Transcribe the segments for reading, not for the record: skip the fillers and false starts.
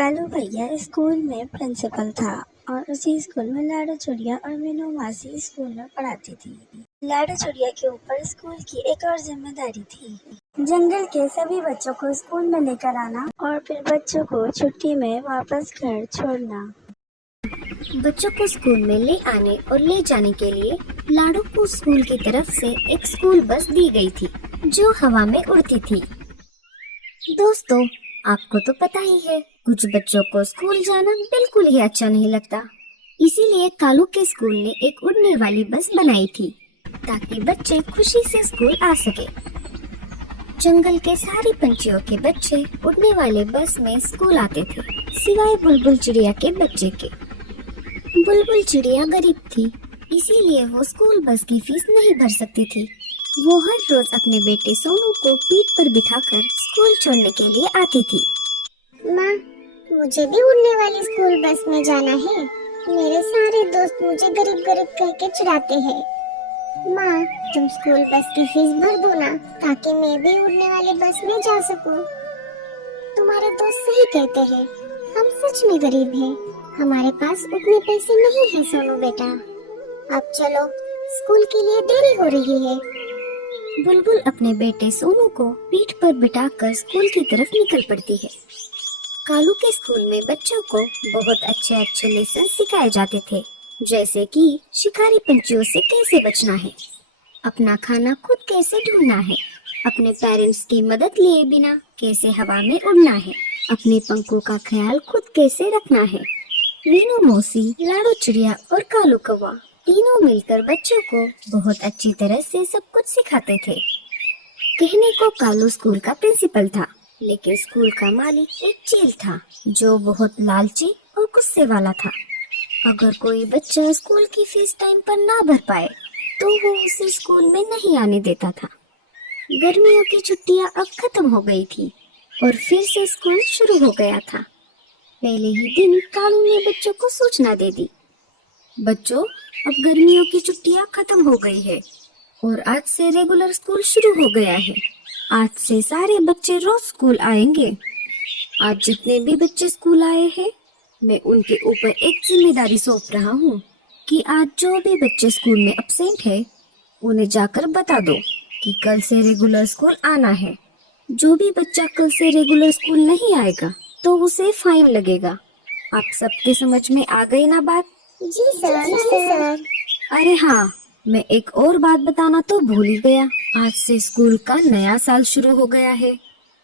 कालू भैया स्कूल में प्रिंसिपल था और उसी स्कूल में लाडो चुड़िया और मीनू मासी स्कूल में पढ़ाती थी। लाडो चुड़िया के ऊपर स्कूल की एक और जिम्मेदारी थी, जंगल के सभी बच्चों को स्कूल में लेकर आना और फिर बच्चों को छुट्टी में वापस घर छोड़ना। बच्चों को स्कूल में ले आने और ले जाने के लिए लाडो को स्कूल की तरफ से एक स्कूल बस दी गई थी जो हवा में उड़ती थी। दोस्तों, आपको तो पता ही है, कुछ बच्चों को स्कूल जाना बिल्कुल ही अच्छा नहीं लगता। इसीलिए कालू के स्कूल ने एक उड़ने वाली बस बनाई थी ताकि बच्चे खुशी से स्कूल आ सके। जंगल के सारे पंछियों के बच्चे उड़ने वाले बस में स्कूल आते थे, सिवाय बुलबुल चिड़िया के बच्चे के। बुलबुल चिड़िया गरीब थी, इसीलिए वो स्कूल बस की फीस नहीं भर सकती थी। वो हर रोज अपने बेटे सोनू को पीठ पर बिठाकर स्कूल छोड़ने के लिए आती थी। माँ, मुझे भी उड़ने वाली स्कूल बस में जाना है। मेरे सारे दोस्त मुझे गरीब गरीब कह के चिढ़ाते हैं। माँ, तुम स्कूल बस की फीस भर दो ना, ताकि मैं भी उड़ने वाली बस में जा सकूं। तुम्हारे दोस्त सही कहते हैं, हम सच में गरीब हैं। हमारे पास उतने पैसे नहीं हैं सोनू बेटा। अब चलो, स्कूल के लिए देरी हो रही है। बुलबुल अपने बेटे सोनू को पीठ पर बिठाकर स्कूल की तरफ निकल पड़ती है। कालू के स्कूल में बच्चों को बहुत अच्छे अच्छे लेसन सिखाए जाते थे, जैसे कि शिकारी पंछियों से कैसे बचना है, अपना खाना खुद कैसे ढूंढना है, अपने पेरेंट्स की मदद लिए बिना कैसे हवा में उड़ना है, अपने पंखों का ख्याल खुद कैसे रखना है। मीनू मौसी, लाडो चिड़िया और कालू कौवा तीनों मिलकर बच्चों को बहुत अच्छी तरह से सब कुछ सिखाते थे। कहने को कालू स्कूल का प्रिंसिपल था, लेकिन स्कूल का मालिक एक चील था जो बहुत लालची और गुस्से वाला था। अगर कोई बच्चा स्कूल की फीस टाइम पर ना भर पाए तो वो उसे स्कूल में नहीं आने देता था। गर्मियों की छुट्टियां अब खत्म हो गई थी और फिर से स्कूल शुरू हो गया था। पहले ही दिन कालू ने बच्चों को सूचना दे दी, बच्चों, अब गर्मियों की छुट्टियां खत्म हो गई है और आज से रेगुलर स्कूल शुरू हो गया है। आज से सारे बच्चे रोज स्कूल आएंगे। आज जितने भी बच्चे स्कूल आए हैं, मैं उनके ऊपर एक जिम्मेदारी सौंप रहा हूँ कि आज जो भी बच्चे स्कूल में एब्सेंट है, उन्हें जाकर बता दो कि कल से रेगुलर स्कूल आना है। जो भी बच्चा कल से रेगुलर स्कूल नहीं आएगा तो उसे फाइन लगेगा। आप सबके समझ में आ गई ना बात? जी सर। अरे हाँ, मैं एक और बात बताना तो भूल ही गया। आज से स्कूल का नया साल शुरू हो गया है,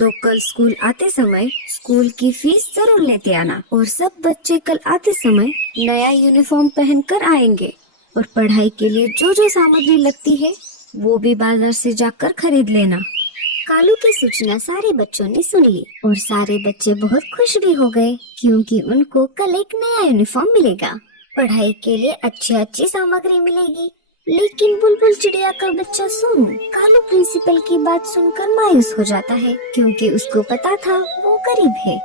तो कल स्कूल आते समय स्कूल की फीस जरूर लेते आना और सब बच्चे कल आते समय नया यूनिफॉर्म पहनकर आएंगे और पढ़ाई के लिए जो जो सामग्री लगती है वो भी बाजार से जाकर खरीद लेना। कालू की सूचना सारे बच्चों ने सुन ली और सारे बच्चे बहुत खुश भी हो गए, क्योंकि उनको कल एक नया यूनिफॉर्म मिलेगा, पढ़ाई के लिए अच्छी सामग्री मिलेगी। लेकिन बुलबुल चिड़िया का बच्चा सोनू कालू प्रिंसिपल की बात सुनकर मायूस हो जाता है, क्योंकि उसको पता था वो गरीब है।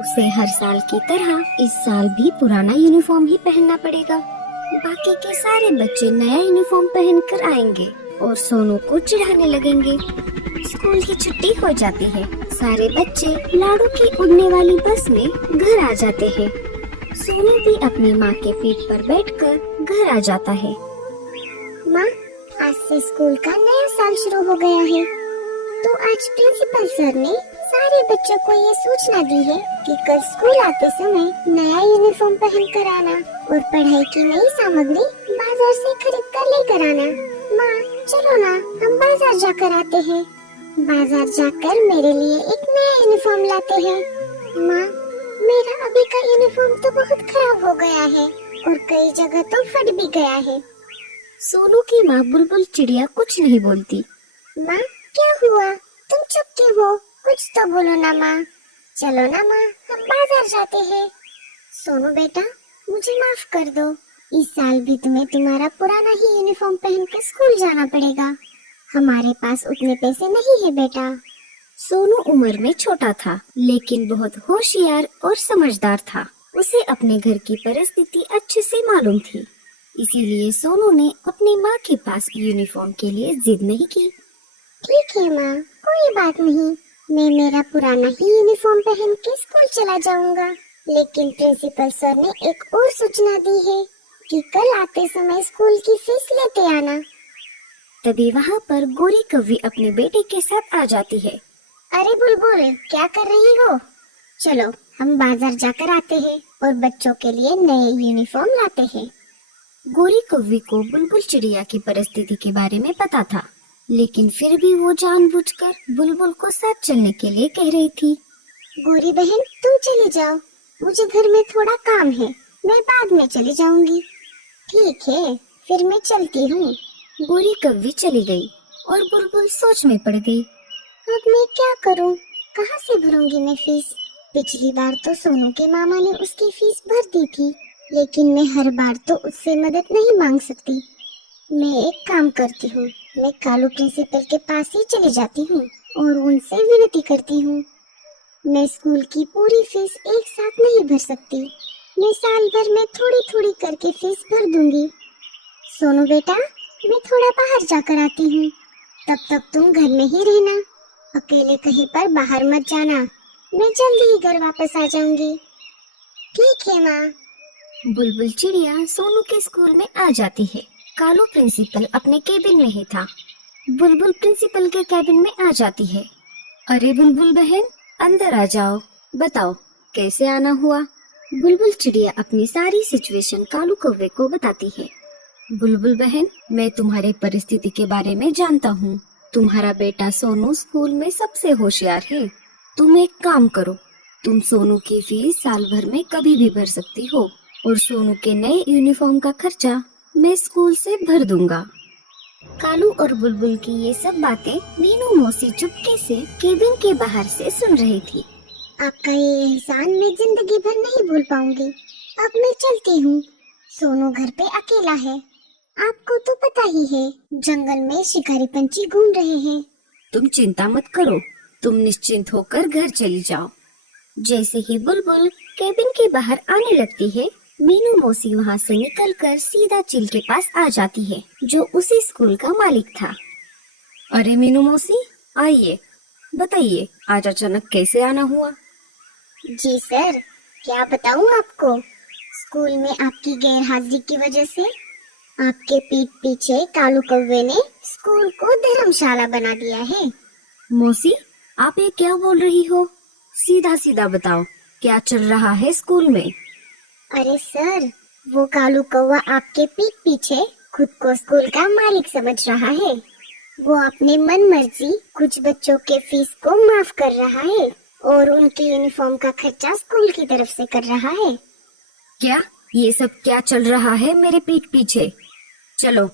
उसे हर साल की तरह इस साल भी पुराना यूनिफॉर्म ही पहनना पड़ेगा। बाकी के सारे बच्चे नया यूनिफॉर्म पहनकर आएंगे और सोनू को चिढ़ाने लगेंगे। स्कूल की छुट्टी हो जाती है, सारे बच्चे लाडो की उड़ने वाली बस में घर आ जाते हैं। सोनू भी अपनी माँ के पीठ पर बैठकर घर आ जाता है। माँ, आज से स्कूल का नया साल शुरू हो गया है, तो आज प्रिंसिपल सर ने सारे बच्चों को ये सूचना दी है कि कल स्कूल आते समय नया यूनिफॉर्म पहन कर आना और पढ़ाई की नई सामग्री बाजार से खरीद कर लेकर आना। माँ, चलो ना, हम बाजार जाकर आते हैं। बाजार जाकर मेरे लिए एक नया यूनिफॉर्म लाते हैं। माँ, मेरा अभी का यूनिफॉर्म तो बहुत खराब हो गया है और कई जगह तो फट भी गया है। सोनू की माँ बुलबुल चिड़िया कुछ नहीं बोलती। माँ, क्या हुआ? तुम चुप क्यों हो? कुछ तो बोलो ना माँ। चलो ना माँ, हम बाजार जाते हैं। सोनू बेटा, मुझे माफ कर दो। इस साल भी तुम्हें तुम्हारा पुराना ही यूनिफॉर्म पहन कर स्कूल जाना पड़ेगा। हमारे पास उतने पैसे नहीं है बेटा। सोनू उम्र में छोटा था, लेकिन बहुत होशियार और समझदार था। उसे अपने घर की परिस्थिति अच्छे से मालूम थी, इसीलिए सोनू ने अपनी माँ के पास यूनिफॉर्म के लिए जिद नहीं की। ठीक है माँ, कोई बात नहीं, मैं मेरा पुराना ही यूनिफॉर्म पहन के स्कूल चला जाऊंगा। लेकिन प्रिंसिपल सर ने एक और सूचना दी है कि कल आते समय स्कूल की फीस लेते आना। तभी वहाँ पर गोरी कौवी अपने बेटे के साथ आ जाती है। अरे बुलबुल, क्या कर रही हो? चलो हम बाजार जाकर आते हैं और बच्चों के लिए नए यूनिफॉर्म लाते हैं। गोरी कौवी को बुलबुल चिड़िया की परिस्थिति के बारे में पता था, लेकिन फिर भी वो जानबूझकर बुलबुल को साथ चलने के लिए कह रही थी। गोरी बहन, तुम चली जाओ, मुझे घर में थोड़ा काम है, मैं बाद में चली जाऊंगी। ठीक है, फिर मैं चलती हूँ। गोरी कौवी चली गई और बुलबुल सोच में पड़ गई। अब मैं क्या करूँ? कहाँ से भरूंगी मैं फीस? पिछली बार तो सोनू के मामा ने उसकी फीस भर दी थी, लेकिन मैं हर बार तो उससे मदद नहीं मांग सकती। मैं एक काम करती हूँ, मैं कालू प्रिंसिपल के पास ही चली जाती हूँ और उनसे विनती करती हूँ। मैं स्कूल की पूरी फीस एक साथ नहीं भर सकती, मैं साल भर में थोड़ी थोड़ी करके फीस भर दूंगी। सोनू बेटा, मैं थोड़ा बाहर जाकर आती हूँ, तब तक तुम घर में ही रहना, अकेले कहीं पर बाहर मत जाना। मैं जल्दी ही घर वापस आ जाऊंगी। ठीक है माँ। बुलबुल चिड़िया सोनू के स्कूल में आ जाती है। कालू प्रिंसिपल अपने केबिन में ही था। बुलबुल प्रिंसिपल के केबिन में आ जाती है। अरे बुलबुल बहन, अंदर आ जाओ, बताओ कैसे आना हुआ। बुलबुल चिड़िया अपनी सारी सिचुएशन कालू कौवे को बताती है। बुलबुल बहन, मैं तुम्हारे परिस्थिति के बारे में जानता हूँ। तुम्हारा बेटा सोनू स्कूल में सबसे होशियार है। तुम एक काम करो, तुम सोनू की फीस साल भर में कभी भी भर सकती हो और सोनू के नए यूनिफॉर्म का खर्चा मैं स्कूल से भर दूंगा। कालू और बुलबुल की ये सब बातें मीनू मौसी चुपके से केबिन के बाहर से सुन रही थी। आपका ये एहसान मैं जिंदगी भर नहीं भूल पाऊंगी। अब मैं चलती हूँ, सोनू घर पे अकेला है। आपको तो पता ही है, जंगल में शिकारी पंछी घूम रहे हैं। तुम चिंता मत करो, तुम निश्चिंत होकर घर चली जाओ। जैसे ही बुलबुल केबिन के बाहर आने लगती है, मीनू मौसी वहाँ से निकलकर सीधा चिल के पास आ जाती है, जो उसी स्कूल का मालिक था। अरे मीनू मौसी, आइए, बताइए आज अचानक कैसे आना हुआ। जी सर, क्या बताऊँ आपको, स्कूल में आपकी गैर हाजिरी की वजह से आपके पीठ पीछे कालू कौवे ने स्कूल को धर्मशाला बना दिया है। मौसी, आप ये क्या बोल रही हो? सीधा सीधा बताओ, क्या चल रहा है स्कूल में? अरे सर, वो कालू कौवा आपके पीठ पीछे खुद को स्कूल का मालिक समझ रहा है। वो अपने मन मर्जी कुछ बच्चों के फीस को माफ कर रहा है और उनके यूनिफॉर्म का खर्चा स्कूल की तरफ से कर रहा है। क्या ये सब क्या चल रहा है मेरे पीठ पीछे? चलो,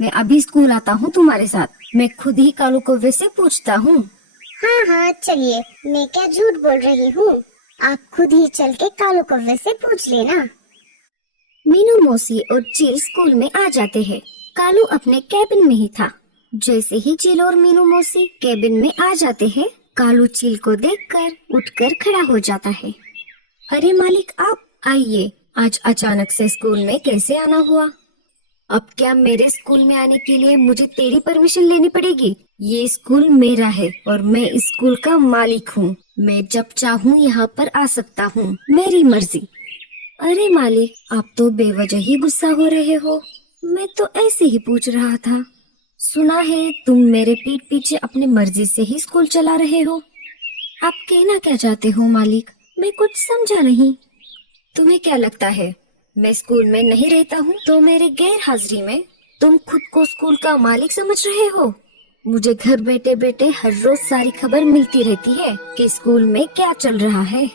मैं अभी स्कूल आता हूँ तुम्हारे साथ। मैं खुद ही कालू कौवे से पूछता हूँ। हाँ हाँ चलिए, मैं क्या झूठ बोल रही हूँ, आप खुद ही चल के कालू कौवे से पूछ लेना। मीनू मौसी और चिल स्कूल में आ जाते हैं। कालू अपने केबिन में ही था। जैसे ही चिल और मीनू मौसी केबिन में आ जाते हैं, कालू चिल को देखकर उठकर खड़ा हो जाता है। अरे मालिक, आप आइए, आज अचानक से स्कूल में कैसे आना हुआ? अब क्या मेरे स्कूल में आने के लिए मुझे तेरी परमिशन लेनी पड़ेगी? ये स्कूल मेरा है और मैं इस स्कूल का मालिक हूँ। मैं जब चाहूँ यहाँ पर आ सकता हूँ, मेरी मर्जी। अरे मालिक, आप तो बेवजह ही गुस्सा हो रहे हो। मैं तो ऐसे ही पूछ रहा था। सुना है तुम मेरे पीठ पीछे अपनी मर्जी से ही स्कूल चला रहे हो। आप कहना क्या चाहते हो मालिक? मैं कुछ समझा नहीं। तुम्हें क्या लगता है मैं स्कूल में नहीं रहता हूँ तो मेरे गैर हाजिरी में तुम खुद को स्कूल का मालिक समझ रहे हो? मुझे घर बैठे बैठे हर रोज सारी खबर मिलती रहती है कि स्कूल में क्या चल रहा है।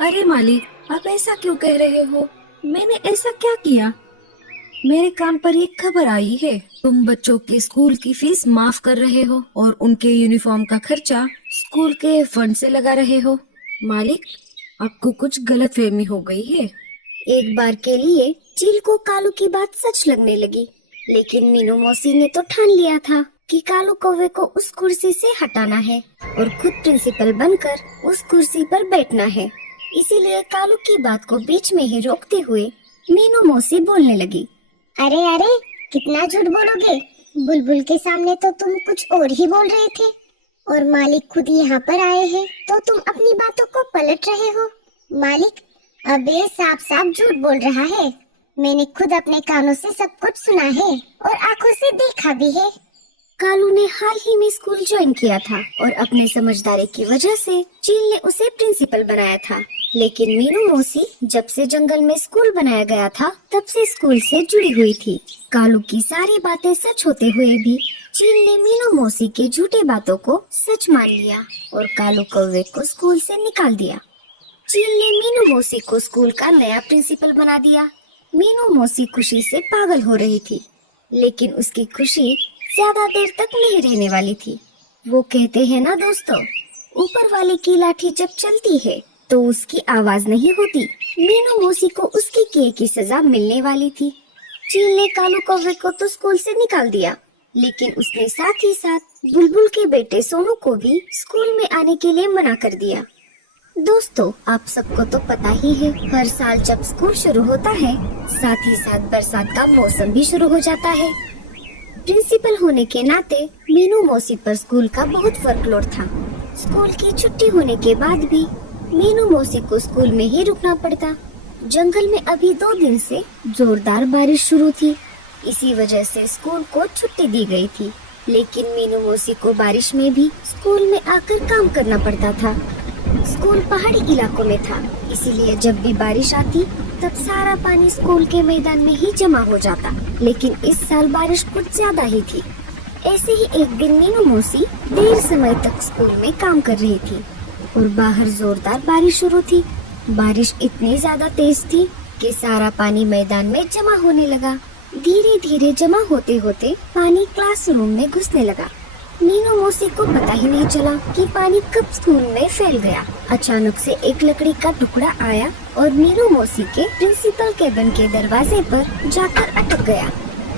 अरे मालिक, आप ऐसा क्यों कह रहे हो? मैंने ऐसा क्या किया? मेरे कान पर एक खबर आई है, तुम बच्चों के स्कूल की फीस माफ कर रहे हो और उनके यूनिफॉर्म का खर्चा स्कूल के फंड से लगा रहे हो। मालिक, आपको कुछ गलतफहमी हो गई है। एक बार के लिए चिल को कालू की बात सच लगने लगी, लेकिन मीनू मौसी ने तो ठान लिया था कि कालू कौवे को उस कुर्सी से हटाना है और खुद प्रिंसिपल बनकर उस कुर्सी पर बैठना है। इसीलिए कालू की बात को बीच में ही रोकते हुए मीनू मौसी बोलने लगी। अरे अरे, कितना झूठ बोलोगे? बुलबुल के सामने तो तुम कुछ और ही बोल रहे थे और मालिक खुद यहाँ पर आए हैं तो तुम अपनी बातों को पलट रहे हो। मालिक, अबे साफ साफ झूठ बोल रहा है। मैंने खुद अपने कानों से सब कुछ सुना है और आंखों से देखा भी है। कालू ने हाल ही में स्कूल ज्वाइन किया था और अपने समझदारी की वजह से चील ने उसे प्रिंसिपल बनाया था। लेकिन मीनू मौसी जब से जंगल में स्कूल बनाया गया था तब से स्कूल से जुड़ी हुई थी। कालू की सारी बातें सच होते हुए भी चील ने मीनू मौसी के झूठे बातों को सच मान लिया और कालू कौवे को स्कूल से निकाल दिया। चील ने मीनू मौसी को स्कूल का नया प्रिंसिपल बना दिया। मीनू मौसी खुशी से पागल हो रही थी, लेकिन उसकी खुशी ज्यादा देर तक नहीं रहने वाली थी। वो कहते हैं ना दोस्तों, ऊपर वाले की लाठी जब चलती है तो उसकी आवाज नहीं होती। मीनू मौसी को उसके किए की सजा मिलने वाली थी। चील ने कालू कौवे को तो स्कूल से निकाल दिया, लेकिन उसने साथ ही साथ बुलबुल के बेटे सोनू को भी स्कूल में आने के लिए मना कर दिया। दोस्तों, आप सबको तो पता ही है, हर साल जब स्कूल शुरू होता है साथ ही साथ बरसात का मौसम भी शुरू हो जाता है। प्रिंसिपल होने के नाते मीनू मौसी पर स्कूल का बहुत वर्कलोड था। स्कूल की छुट्टी होने के बाद भी मीनू मौसी को स्कूल में ही रुकना पड़ता। जंगल में अभी 2 दिन से जोरदार बारिश शुरू थी, इसी वजह से स्कूल को छुट्टी दी गई थी। लेकिन मीनू मौसी को बारिश में भी स्कूल में आकर काम करना पड़ता था। स्कूल पहाड़ी इलाकों में था, इसीलिए जब भी बारिश आती तब सारा पानी स्कूल के मैदान में ही जमा हो जाता। लेकिन इस साल बारिश कुछ ज्यादा ही थी। ऐसे ही एक दिन मीनू मौसी देर समय तक स्कूल में काम कर रही थी और बाहर जोरदार बारिश शुरू थी। बारिश इतनी ज्यादा तेज थी कि सारा पानी मैदान में जमा होने लगा। धीरे धीरे जमा होते होते पानी क्लासरूम में घुसने लगा। मीनू मौसी को पता ही नहीं चला कि पानी कब स्कूल में फैल गया। अचानक से एक लकड़ी का टुकड़ा आया और मीनू मौसी के प्रिंसिपल केबिन के दरवाजे पर जाकर अटक गया।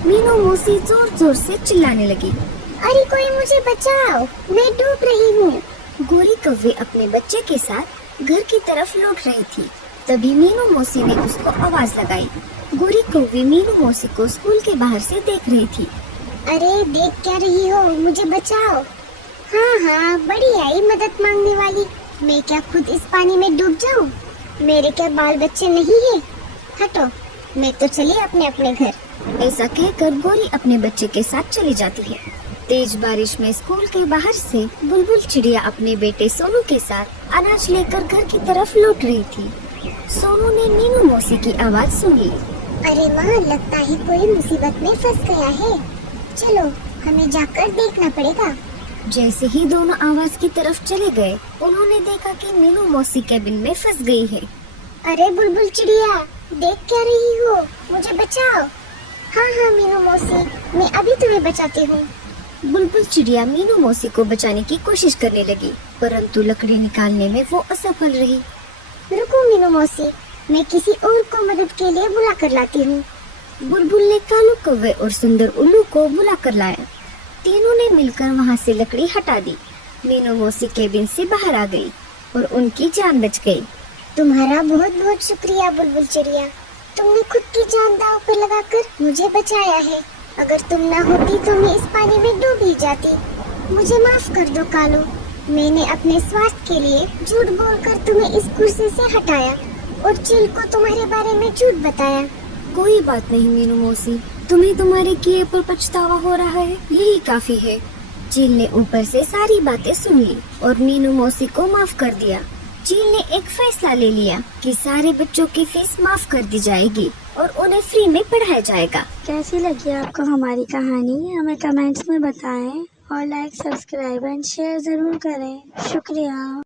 मीनू मौसी जोर जोर से चिल्लाने लगी, अरे कोई मुझे बचाओ, मैं डूब रही हूँ। गोरी कौवे अपने बच्चे के साथ घर की तरफ लौट रही थी। तभी मीनू मौसी ने उसको आवाज लगाई। गोरी कौवे मीनू मौसी को स्कूल के बाहर से देख रही थी। अरे देख क्या रही हो, मुझे बचाओ। हाँ हाँ, बड़ी आई मदद मांगने वाली। मैं क्या खुद इस पानी में डूब जाऊँ? मेरे क्या बाल बच्चे नहीं है? हटो, मैं तो चली अपने अपने घर। ऐसा कहकर गोरी अपने बच्चे के साथ चली जाती है। तेज बारिश में स्कूल के बाहर से बुलबुल चिड़िया अपने बेटे सोनू के साथ अनाज लेकर घर की तरफ लौट रही थी। सोनू ने मीनू मौसी की आवाज सुन ली। अरे माँ, लगता है कोई मुसीबत में फंस गया है। चलो, हमें जाकर देखना पड़ेगा। जैसे ही दोनों आवाज की तरफ चले गए, उन्होंने देखा कि मीनू मौसी केबिन में फंस गई है। अरे बुलबुल चिड़िया, देख क्या रही हो, मुझे बचाओ। हाँ हाँ मीनू मौसी, मैं अभी तुम्हें बचाती हूँ। बुलबुल चिड़िया मीनू मौसी को बचाने की कोशिश करने लगी, परंतु लकड़ी निकालने में वो असफल रही। रुको मीनू मौसी, मैं किसी और को मदद के लिए बुला कर लाती हूँ। बुलबुल ने कालू कौवे और सुंदर उल्लू को बुला कर लाया। तीनों ने मिलकर वहाँ से लकड़ी हटा दी। मीनू मौसी केबिन से बाहर आ गई और उनकी जान बच गई। तुम्हारा बहुत बहुत शुक्रिया बुलबुल चिड़िया, तुमने खुद की जान दांव पर लगाकर मुझे बचाया है। अगर तुम ना होती तो मैं इस पानी में डूब ही जाती। मुझे माफ कर दो कालू, मैंने अपने स्वास्थ्य के लिए झूठ बोलकर तुम्हें इस कुर्सी से हटाया और चील को तुम्हारे बारे में झूठ बताया। कोई बात नहीं मीनू मौसी, तुम्हें तुम्हारे किए पर पछतावा हो रहा है, यही काफी है। चील ने ऊपर से सारी बातें सुन ली और मीनू मौसी को माफ कर दिया। चील ने एक फैसला ले लिया कि सारे बच्चों की फीस माफ कर दी जाएगी और उन्हें फ्री में पढ़ाया जाएगा। कैसी लगी आपको हमारी कहानी? हमें कमेंट्स में बताएं और लाइक, सब्सक्राइब एंड शेयर जरूर करें। शुक्रिया।